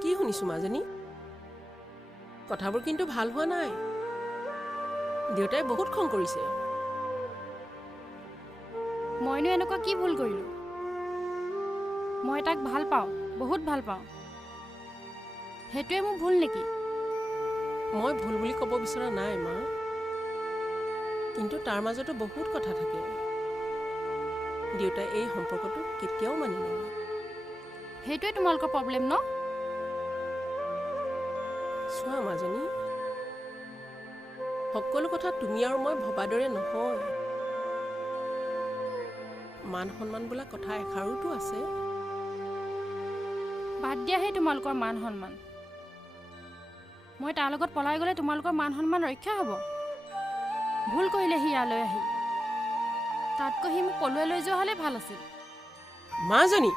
কি শুনিছো মাজনী কথাবোৰ কিন্তু ভাল হোৱা নাই দেউতাই বহুত খং কৰিছে মইনো এনেকুৱা কি ভুল কৰিলো মই তাক ভাল পাওঁ বহুত ভাল পাওঁ হেতুৱে মোৰ ভুল নেকি মই ভুল বুলি ক'ব বিচৰা নাই মা কিন্তু তাৰ মাজতো বহুত কথা থাকে দেউতাই এই সম্পৰ্কটো কেতিয়াও মানি নলয় হেতুৱে তোমালোকৰ প্ৰব্লেম ন চোৱা মাজনী সকলো কথা তুমি আৰু মই ভবা দৰে নহয় মান সন্মান বোলা কথা এষাৰোতো আছে বাদ দিয়াহে তোমালোকৰ মান সন্মান মই তাৰ লগত পলাই গ'লে তোমালোকৰ মান সন্মান ৰক্ষা হ'ব ভুল কৰিলে সি ইয়ালৈ আহি তাতকৈ সি মোক পলুৱাই লৈ যোৱা হ'লে ভাল আছিল মাজনী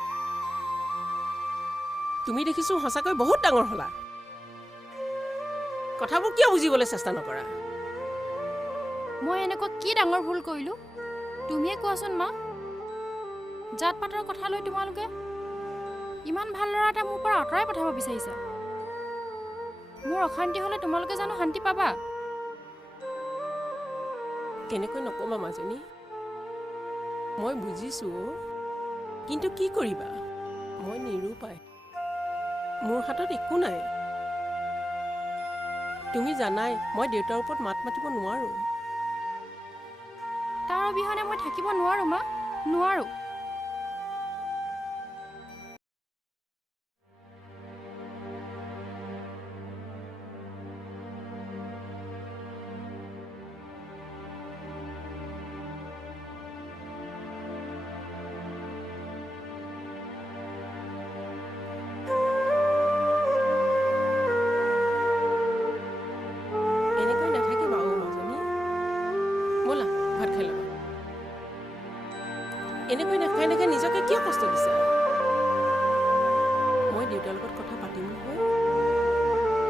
তুমি দেখিছো সঁচাকৈ বহুত ডাঙৰ হলা কথাবোৰ কিয় বুজিবলৈ চেষ্টা নকৰা মই এনেকুৱা কি ডাঙৰ ভুল কৰিলো তুমিয়ে কোৱাচোন মা জাত পাতৰ কথা লৈ তোমালোকে ইমান ভাল ল'ৰা এটা মোৰ পৰা আঁতৰাই পঠাব বিচাৰিছা মোৰ অশান্তি হ'লে তোমালোকে জানো শান্তি পাবা তেনেকৈ নকবা মাজনী মই বুজিছো কিন্তু কি কৰিবা মই নিৰুপায় মোৰ হাতত একো নাই তুমি জানাই মই দেউতাৰ ওপৰত মাত মাতিব নোৱাৰো তাৰ অবিহনে মই থাকিব নোৱাৰো মা নোৱাৰো এনেকৈ নাথাকিবা মাজনী ব'লা ভাত খাই ল'বা এনেকৈ নাখাই নাখাই নিজকে কিয় কষ্ট দিছা মই দেউতাৰ লগত কথা পাতিম নহয়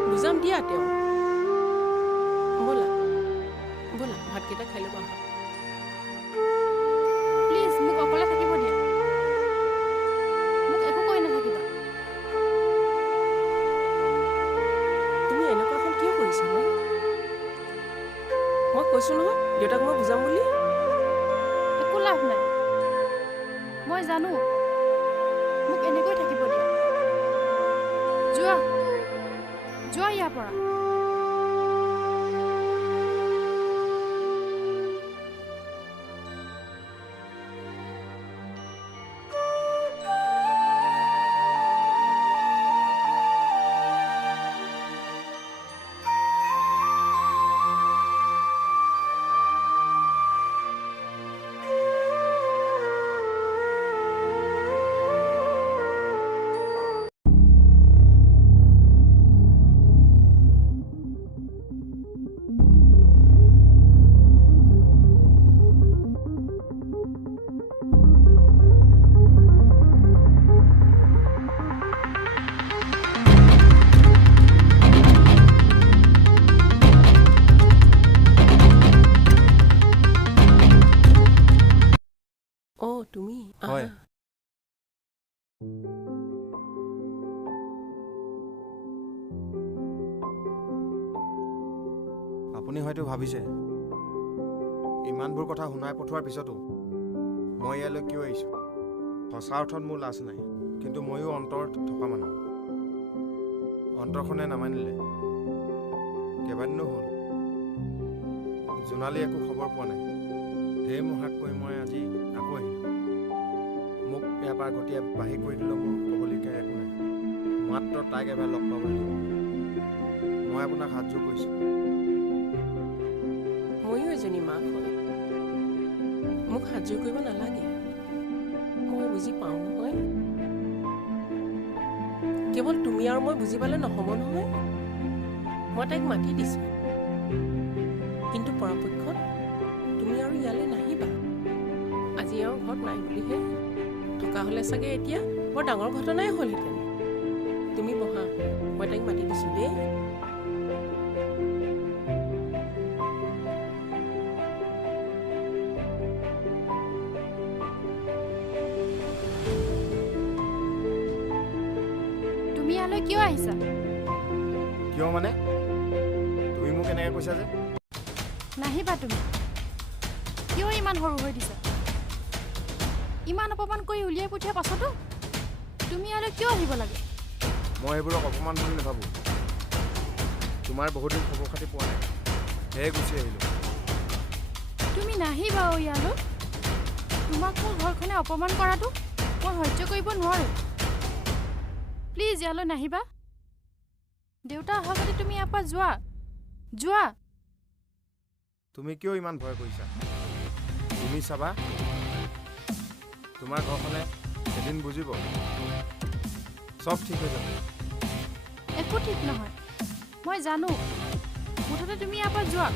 বুজাম দিয়া তেওঁ ব'লা ব'লা ভাতকেইটা খাই ল'বা প্লিজ মোক অকলে থাকিব দিয়া মোক একো কৈ নাথাকিবা তুমি এনেকুৱাখন কিয় কৰিছা মই কৈছো নহয় দেউতাক মই বুজাম বুলি একো লাভ নাই মই জানো মোক এনেকৈ থাকিব দিয়া যোৱা যোৱা ইয়াৰ পৰা তুমি হয় আপুনি হয়তো ভাবিছে ইমানবোৰ কথা শুনাই পঠোৱাৰ পিছতো মই ইয়ালৈ কিয় আহিছোঁ সঁচা অৰ্থত মোৰ লাজ নাই কিন্তু ময়ো অন্তৰত থকা মানুহ অন্তৰখনে নামানিলে কেইবাদিনো হ'ল জোনালী একো খবৰ পোৱা নাই ঢেৰ মহাক কৈ মই আজি আকৌ আহিলোঁ মোক ইয়াৰ পৰা গতিয়ে বাঢ়ি কৰি দিলেও মোৰ ক'বলগীয়া একো নাই মাত্ৰ তাইক এবাৰ লগ পাবলৈ দিব মই আপোনাক হাতযোৰ কৰিছোঁ ময়ো এজনী মাক হয় মোক সাজু কৰিব নালাগে মই বুজি পাওঁ নহয় কেৱল তুমি আৰু মই বুজি পালে নহ'ব নহয় মই তাইক মাতি দিছোঁ কিন্তু পৰাপক্ষত তুমি আৰু ইয়ালৈ নাহিবা আজি আৰু ঘৰত নাই বুলিহে থকা হ'লে চাগে এতিয়া বৰ ডাঙৰ ঘটনাই হ'লহেঁতেন তুমি বহা মই তাইক মাতি দিছোঁ দেই তুমি ইয়ালৈ ইয়ালৈ কিয় আহিছা? কিয় মানে তুমি মোক এনেকৈ কৈছা যে? নাহিবা তুমি। কিয় ইমান সৰু হৈ দিছা? ইমান অপমান কৰি উলিয়াই পঠিওৱাৰ পাছতো তুমি ইয়ালৈ কিয় আহিব লাগে? মই এইবোৰক অপমান বুলি নাভাবোঁ। তোমাৰ বহুত দিন খবৰ খাতি পোৱা নাই, সেয়ে গুচি আহিলোঁ। তুমি নাহিবা ইয়ালৈ। তোমাক মোৰ ঘৰখনে অপমান কৰাটো মই সহ্য কৰিব নোৱাৰোঁ। প্লিজ ইয়ালৈ নাহিবা। দেউতা অহা যদি তুমি ইয়াৰ পৰা যোৱা। যোৱা। তুমি কিয় ইমান ভয় কৰিছা? তুমি চাবা, তোমাৰ ঘৰখনে এদিন বুজিব, চব ঠিক হৈ যাব। একো ঠিক নহয়, মই জানো। মুঠতে তুমি ইয়াৰ পৰা যোৱা।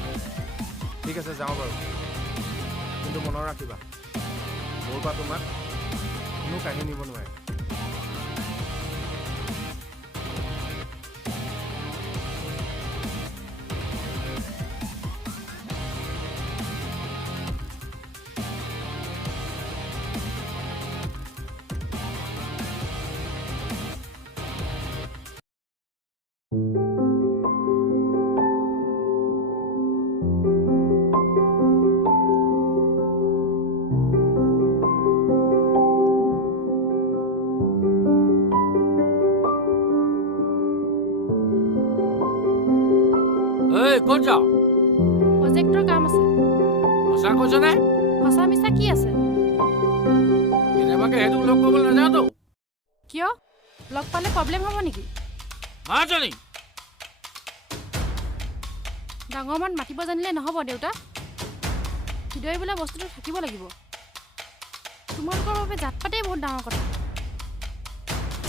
ঠিক আছে, যাওঁ বাৰু, কিন্তু মনত ৰাখিবা, মোৰ পৰা তোমাক কোনো কাঢ়ি নিব নোৱাৰে। ক'ত যাওঁ? প্ৰজেক্টৰ কাম আছে। সঁচা কৈছনে? সঁচা মিছা কি আছে? কেনেবাকে সেইটো লগ কৰিবলৈ নাযাওঁতো। কিয়? লগ পালে প্ৰব্লেম হ'ব নেকি? মাজনী ডাঙৰ মান মাতিব জানিলে নহ'ব দেউতা। হৃদয় বোলা বস্তুটো থাকিব লাগিব। তোমালোকৰ বাবে জাত পাতেই বহুত ডাঙৰ কথা।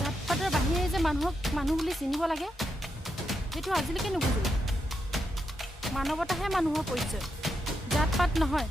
জাত পাতৰ বাহিৰে যে মানুহক মানুহ বুলি চিনিব লাগে, সেইটো আজিলৈকে নুবুজিলোঁ। মানৱতাহে মানুহৰ পৰিচয়, জাত পাত নহয়।